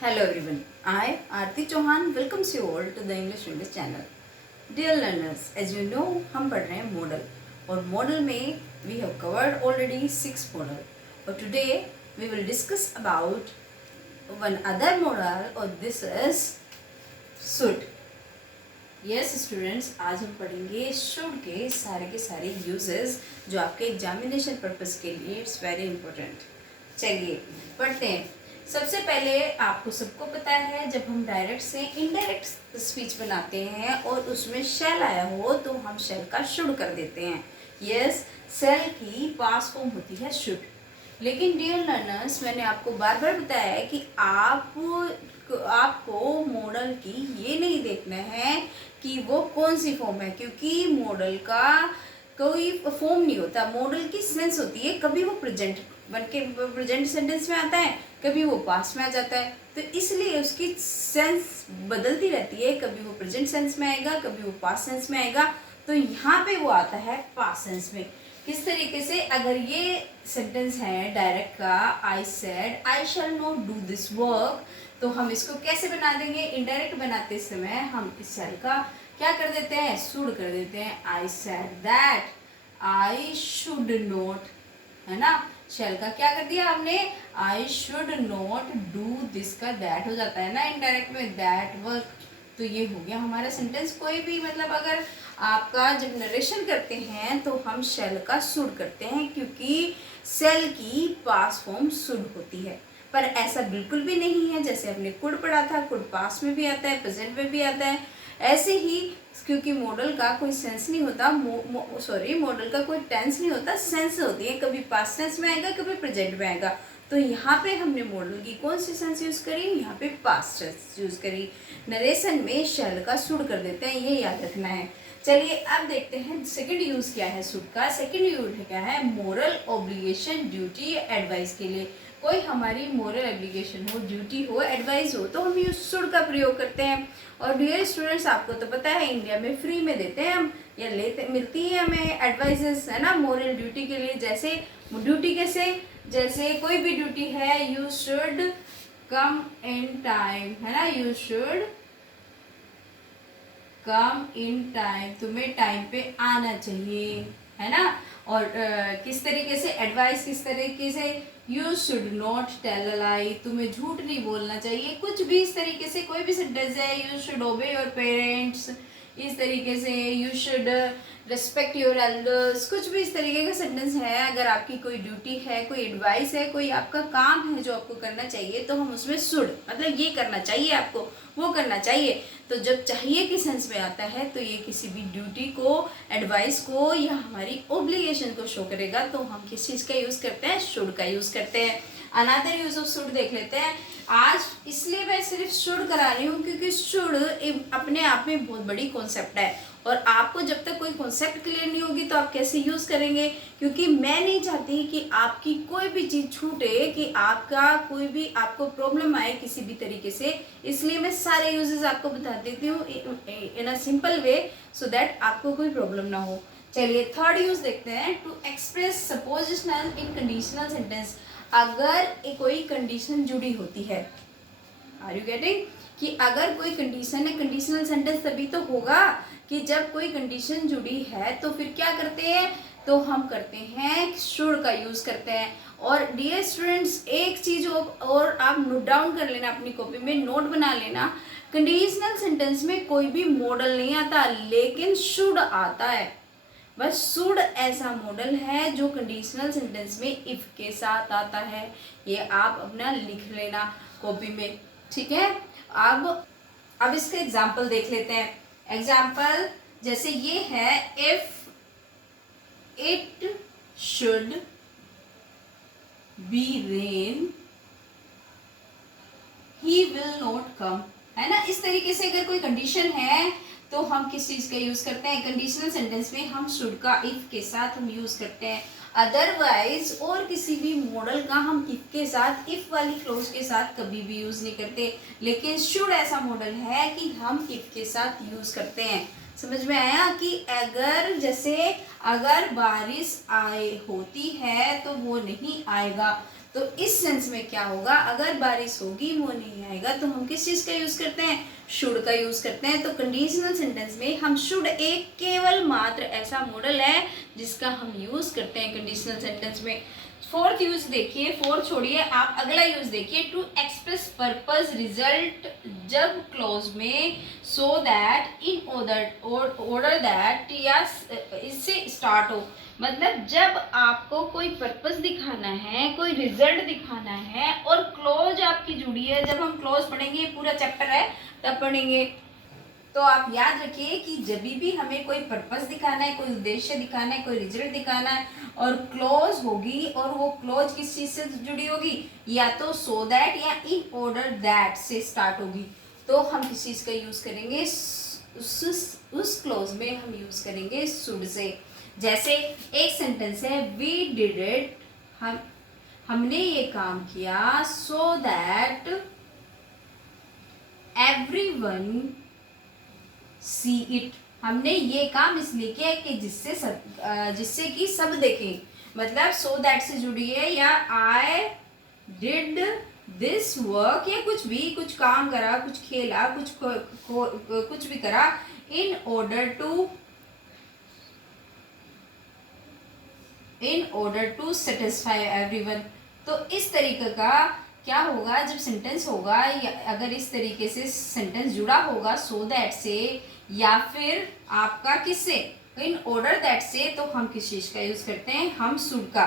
Hello everyone, I, Aarti Chauhan, welcomes you all to the English channel. Dear learners, as you know, हम पढ़ रहे हैं model और model में we have covered already 6 model और today we will discuss about one other model or this is should. Yes students, आज हम पढ़ेंगे should के सारे uses जो आपके एग्जामिनेशन पर्पस के लिए इट्स वेरी इंपॉर्टेंट। चलिए पढ़ते हैं। सबसे पहले आपको सबको पता है जब हम डायरेक्ट से इनडायरेक्ट स्पीच बनाते हैं और उसमें शैल आया हो तो हम शैल का शुड कर देते हैं। यस, शैल की पास्ट फॉर्म होती है शुड। लेकिन डियर लर्नर्स, मैंने आपको बार बार बताया है कि आपको मॉडल की ये नहीं देखना है कि वो कौन सी फॉर्म है, क्योंकि मॉडल का कोई फॉर्म नहीं होता। मॉडल की सेंस होती है, कभी वो प्रेजेंट बन के प्रेजेंट सेंटेंस में आता है, कभी वो पास्ट में आ जाता है, तो इसलिए उसकी सेंस बदलती रहती है। कभी वो प्रेजेंट सेंस में आएगा, कभी वो पास्ट सेंस में आएगा। तो यहाँ पे वो आता है पास्ट सेंस में। किस तरीके से, अगर ये सेंटेंस है डायरेक्ट का, I said I shall not do this work, तो हम इसको कैसे बना देंगे? इनडायरेक्ट बनाते समय हम इस शैल का क्या कर देते हैं? शुड कर देते हैं। I said that I should not, है ना। शैल का क्या कर दिया हमने? I should not do this का दैट हो जाता है ना इनडायरेक्ट में, दैट वर्क। तो ये हो गया हमारा सेंटेंस। कोई भी मतलब अगर आपका जब नरेशन करते हैं तो हम शैल का शुड करते हैं, क्योंकि शैल की पास्ट फॉर्म शुड होती है। पर ऐसा बिल्कुल भी नहीं है। जैसे हमने कुड पढ़ा था, कुड पास्ट में भी आता है, प्रेजेंट में भी आता है। ऐसे ही क्योंकि मॉडल का कोई सेंस नहीं होता, मॉडल का कोई टेंस नहीं होता, सेंस होती है। कभी पास्ट टेंस में आएगा, कभी प्रेजेंट में आएगा। तो यहाँ पे हमने मॉडल की कौन सी सेंस यूज करी? यहाँ पे पास्ट टेंस यूज करी। नरेशन में शैल का शुड कर देते हैं, ये याद रखना है। चलिए अब देखते हैं सेकंड यूज क्या है शुड का। सेकंड यूज क्या है? मोरल ऑब्लिगेशन, ड्यूटी, एडवाइस के लिए। कोई हमारी मोरल एब्लिगेशन हो, ड्यूटी हो, एडवाइस हो, तो हम यूज शुड का प्रयोग करते हैं। और डियर स्टूडेंट्स, आपको तो पता है इंडिया में फ्री में देते हैं हम, या लेते मिलती है हमें एडवाइसेस, है ना, मोरल ड्यूटी के लिए। जैसे ड्यूटी कैसे? जैसे कोई भी ड्यूटी है, you should come in time, है ना, you should come in time, तुम्हें टाइम पे आना चाहिए, है ना। और किस तरीके से एडवाइस, किस तरीके से? You should not tell a lie, तुम्हें झूठ नहीं बोलना चाहिए। कुछ भी इस तरीके से कोई भी सेंटेंस है, यू शुड ओबे योर पेरेंट्स, इस तरीके से you should respect your elders, कुछ भी इस तरीके का सेंटेंस है। अगर आपकी कोई ड्यूटी है, कोई एडवाइस है, कोई आपका काम है जो आपको करना चाहिए, तो हम उसमें शुड, मतलब ये करना चाहिए आपको, वो करना चाहिए। तो जब चाहिए के सेंस में आता है तो ये किसी भी ड्यूटी को, एडवाइस को या हमारी ओब्लिगेशन को शो करेगा, तो हम किस चीज़ का यूज़ करते हैं? शुड का यूज़ करते हैं। अनदर यूज ऑफ शुड देख लेते हैं आज। इसलिए मैं सिर्फ शुड करा रही हूँ क्योंकि शुड अपने आप में बहुत बड़ी कॉन्सेप्ट है, और आपको जब तक कोई कॉन्सेप्ट क्लियर नहीं होगी तो आप कैसे यूज़ करेंगे? क्योंकि मैं नहीं चाहती कि आपकी कोई भी चीज़ छूटे, कि आपका कोई भी आपको प्रॉब्लम आए किसी भी तरीके से। इसलिए मैं सारे यूजेस आपको बता देती हूँ इन a simple way, so that आपको कोई प्रॉब्लम ना हो। चलिए थर्ड यूज देखते हैं। To express suppositional in conditional sentence. अगर कोई कंडीशन जुड़ी होती है, आर यू गेटिंग, कि अगर कोई कंडीशन है, कंडीशनल सेंटेंस तभी तो होगा कि जब कोई कंडीशन जुड़ी है, तो फिर क्या करते हैं? तो हम करते हैं शुड का यूज करते हैं। और डियर स्टूडेंट्स, एक चीज और आप नोट डाउन कर लेना, अपनी कॉपी में नोट बना लेना। कंडीशनल सेंटेंस में कोई भी मॉडल नहीं आता, लेकिन शुड आता है। बस शुड ऐसा मॉडल है जो कंडीशनल सेंटेंस में इफ के साथ आता है। ये आप अपना लिख लेना कॉपी में, ठीक है। अब इसके एग्जाम्पल देख लेते हैं। एग्जाम्पल जैसे ये है, if it should be rain he will not come, है ना। इस तरीके से अगर कोई कंडीशन है तो हम किस चीज का यूज करते हैं? कंडीशनल सेंटेंस में हम शुड का इफ के साथ हम यूज करते हैं। अदरवाइज और किसी भी मॉडल का हम इफ के साथ, इफ वाली क्लोज के साथ कभी भी यूज नहीं करते। लेकिन शुड ऐसा मॉडल है कि हम इफ के साथ यूज करते हैं। समझ में आया? कि अगर जैसे अगर बारिश आए होती है तो वो नहीं आएगा, तो इस सेंस में क्या होगा, अगर बारिश होगी वो नहीं आएगा तो हम किस चीज का यूज करते हैं, शुड का यूज करते हैं। तो कंडीशनल सेंटेंस में हम शुड एक केवल मात्र ऐसा मॉडल है जिसका हम यूज करते हैं कंडीशनल सेंटेंस में। फोर्थ यूज देखिए, फोर्थ छोड़िए, आप अगला यूज देखिए, टू एक्सप्रेस पर्पस रिजल्ट जब क्लोज में so that in order that या इससे स्टार्ट हो। मतलब जब आपको कोई पर्पस दिखाना है, कोई रिजल्ट दिखाना है और क्लोज आपकी जुड़ी है, जब हम क्लोज पढ़ेंगे, पूरा चैप्टर है तब पढ़ेंगे, तो आप याद रखिए कि जब भी हमें कोई पर्पस दिखाना है, कोई उद्देश्य दिखाना है, कोई रिजल्ट दिखाना है और क्लोज होगी, और वो क्लोज किस चीज से जुड़ी होगी, या तो सो दैट या इन ऑर्डर दैट से स्टार्ट होगी, तो हम किस चीज का यूज करेंगे, उस क्लोज में हम यूज करेंगे शुड से। जैसे एक सेंटेंस है, वी डिड इट, हमने ये काम किया, so that everyone see it, हमने ये काम इसलिए किया कि जिससे कि सब देखें, मतलब सो दैट से जुड़ी है, या आई डिड दिस वर्क, या कुछ भी, कुछ काम करा, कुछ खेला, कुछ भी करा, in order to satisfy everyone. तो इस तरीके का क्या होगा, जब सेंटेंस होगा, या अगर इस तरीके से सेंटेंस जुड़ा होगा सो दैट से या फिर आपका किससे, इन ऑर्डर दैट से, तो हम किस चीज का यूज करते हैं, हम शुड का।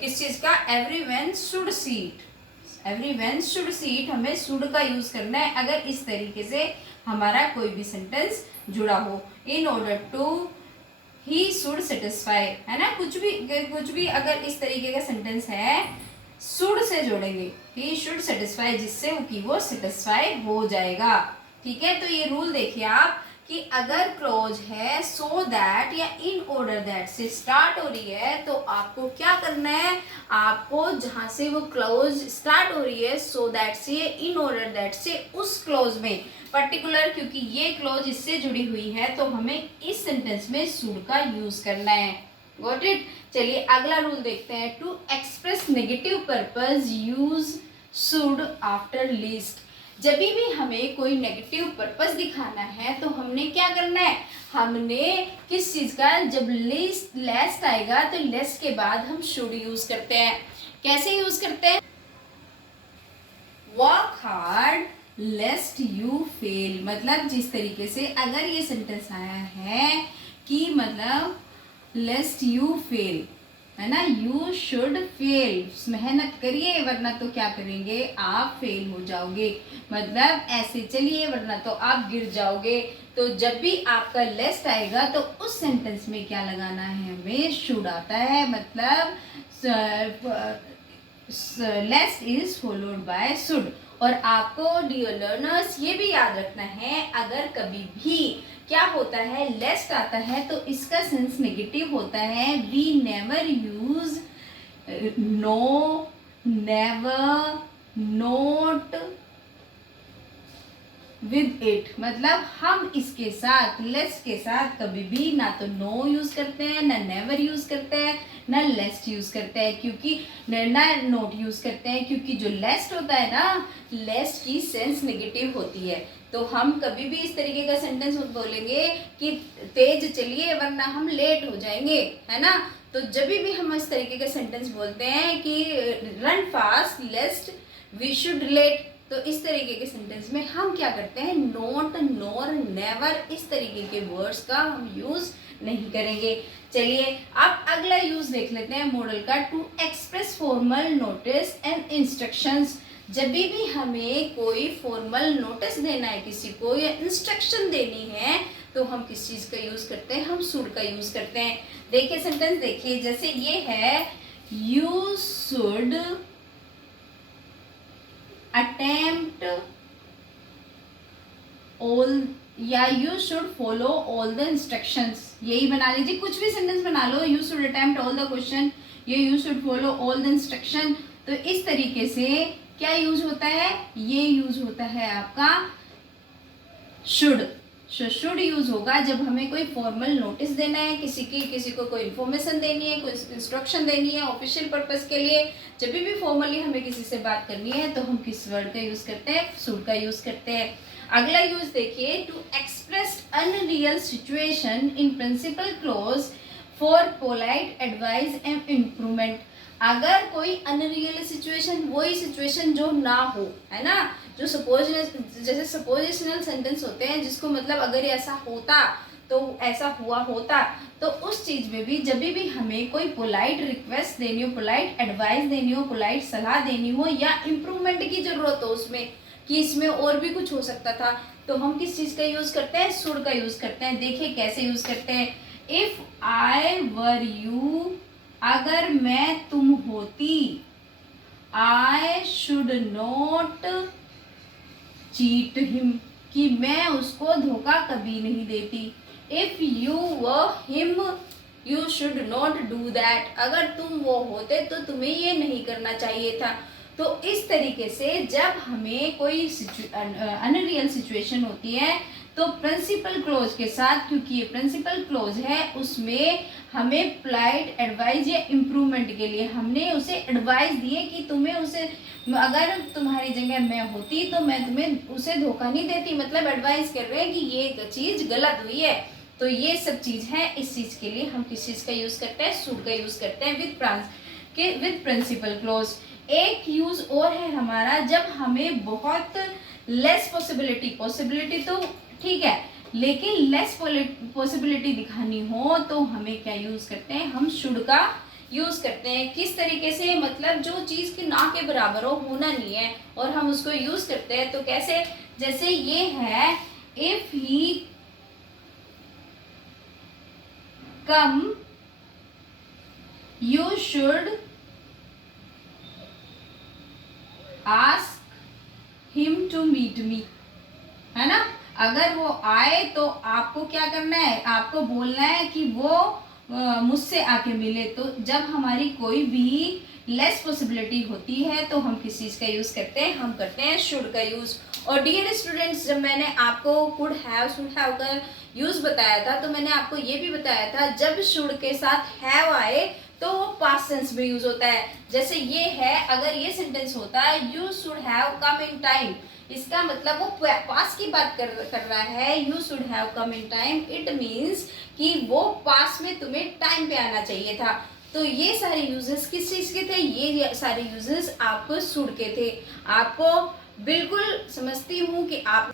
किस चीज का, everyone should see it, everyone should see it, हमें शुड का यूज करना है अगर इस तरीके से हमारा कोई भी सेंटेंस जुड़ा हो। In order to, he should satisfy, है ना, कुछ भी अगर इस तरीके का सेंटेंस है, शुड से जोड़ेंगे, ही शुड सेटिस्फाई, जिससे कि वो सेटिस्फाई हो जाएगा। ठीक है, तो ये रूल देखिए आप कि अगर क्लोज है सो दैट या इन ऑर्डर दैट से स्टार्ट हो रही है, तो आपको क्या करना है, आपको जहां से वो क्लोज स्टार्ट हो रही है सो दैट से, इन ऑर्डर दैट से, उस क्लोज में पर्टिकुलर, क्योंकि ये क्लोज इससे जुड़ी हुई है, तो हमें इस सेंटेंस में शुड का यूज करना है। Got it. चलिए अगला रूल देखते हैं, to express negative purpose use should after lest. जब भी हमें कोई नेगेटिव पर्पस दिखाना है तो हमने क्या करना है, हमने किस चीज का, जब लेस्ट आएगा तो लेस्ट के बाद हम शुड यूज करते हैं। कैसे यूज करते हैं, वर्क हार्ड लेस्ट यू फेल, मतलब जिस तरीके से अगर ये सेंटेंस आया है कि मतलब लेस्ट यू फेल, है ना, यू शुड फेल, मेहनत करिए वरना तो क्या करेंगे, आप फेल हो जाओगे, मतलब ऐसे चलिए वरना तो आप गिर जाओगे। तो जब भी आपका लेस्ट आएगा तो उस सेंटेंस में क्या लगाना है, हमें शुड आता है, मतलब लेस्ट इज फॉलोड बाय शुड। और आपको डियर लर्नर्स ये भी याद रखना है, अगर कभी भी क्या होता है, लेस्ट आता है तो इसका सेंस नेगेटिव होता है। We never use no, never, not with it, मतलब हम इसके साथ, लेस्ट के साथ कभी भी ना तो नो यूज करते हैं, ना नेवर यूज करते हैं, ना लेस्ट यूज करते हैं, क्योंकि ना नोट यूज करते हैं, क्योंकि जो लेस्ट होता है ना, लेस्ट की सेंस नेगेटिव होती है। तो हम कभी भी इस तरीके का सेंटेंस बोलेंगे कि तेज चलिए वरना हम लेट हो जाएंगे, है ना। तो जब भी हम इस तरीके का सेंटेंस बोलते हैं कि run fast lest we should late, तो इस तरीके के सेंटेंस में हम क्या करते हैं, नोट, नोर, नेवर, इस तरीके के वर्ड्स का हम यूज नहीं करेंगे। चलिए अब अगला यूज देख लेते हैं मॉडल का, to express formal notice and instructions. जब भी हमें कोई फॉर्मल नोटिस देना है किसी को, या इंस्ट्रक्शन देनी है, तो हम किस चीज का यूज करते हैं, हम शुड का यूज करते हैं। देखिए सेंटेंस देखिए, जैसे ये है, यू शुड अटेम्प्ट ऑल, या you should follow all the instructions, यही बना लीजिए, कुछ भी सेंटेंस बना लो, you should attempt all the question, ये you should follow all the instruction. तो इस तरीके से क्या यूज होता है, ये यूज होता है आपका शुड। शुड यूज होगा जब हमें कोई फॉर्मल नोटिस देना है, किसी को कोई इन्फॉर्मेशन देनी है, कोई इंस्ट्रक्शन देनी है ऑफिशियल पर्पस के लिए। जब भी फॉर्मली हमें किसी से बात करनी है तो हम किस वर्ड का यूज करते हैं, शुड का यूज करते हैं। अगला यूज देखिए, to express unreal situation in principal clause for polite advice and improvement. अगर कोई अनरियल सिचुएशन, वही सिचुएशन जो ना हो, है ना, जो जैसे सपोजिशनल सेंटेंस होते हैं, जिसको मतलब अगर ऐसा होता तो ऐसा हुआ होता, तो उस चीज में भी जब भी हमें कोई पोलाइट रिक्वेस्ट देनी हो, पोलाइट एडवाइस देनी हो, पोलाइट सलाह देनी हो या इम्प्रूवमेंट की जरूरत हो उसमें, कि इसमें और भी कुछ हो सकता था, तो हम किस चीज का यूज करते हैं, शुड का यूज करते हैं। देखिए कैसे यूज करते हैं। इफ आई वर यू, अगर मैं तुम होती, I should not cheat him, कि मैं उसको धोखा कभी नहीं देती। If you were him you should not do that, अगर तुम वो होते तो तुम्हें ये नहीं करना चाहिए था। तो इस तरीके से जब हमें कोई अनरियल सिचुएशन होती है तो प्रिंसिपल क्लोज के साथ, क्योंकि ये प्रिंसिपल क्लोज है, उसमें हमें पोलाइट एडवाइस या इम्प्रूवमेंट के लिए हमने उसे एडवाइस दी है कि तुम्हें उसे, अगर तुम्हारी जगह मैं होती तो मैं तुम्हें उसे धोखा नहीं देती, मतलब एडवाइस कर रहे हैं कि ये चीज गलत हुई है। तो ये सब चीज है, इस चीज के लिए हम किस चीज का यूज करते हैं, शुड का यूज करते हैं विद प्रिंसिपल क्लोज। एक यूज और है हमारा, जब हमें बहुत लेस पॉसिबिलिटी तो ठीक है, लेकिन लेस पॉसिबिलिटी दिखानी हो तो हमें क्या यूज करते हैं, हम शुड का यूज करते हैं। किस तरीके से, मतलब जो चीज की ना के बराबर हो, होना नहीं है, और हम उसको यूज करते हैं। तो कैसे, जैसे ये है, if he come you should ask him to meet me, है ना। अगर वो आए तो आपको क्या करना है, आपको बोलना है कि वो मुझसे आके मिले। तो जब हमारी कोई भी लेस पॉसिबिलिटी होती है तो हम किस चीज़ का यूज़ करते हैं, हम करते हैं शुड का यूज़। और डियर स्टूडेंट्स, जब मैंने आपको कुड हैव, शुड हैव का यूज़ बताया था, तो मैंने आपको ये भी बताया था जब शुड के साथ हैव आए तो वो पास्ट टेंस में यूज होता है। जैसे ये है, अगर ये सेंटेंस होता है you should have come in time, इसका मतलब वो पास्ट की बात कर रहा है, you should have come in time, it means कि वो पास्ट में तुम्हें टाइम पे आना चाहिए था। तो ये सारे यूजेस किस चीज के थे, ये सारे यूजेस आपको शुड के थे। आपको बिल्कुल समझती हूँ कि आप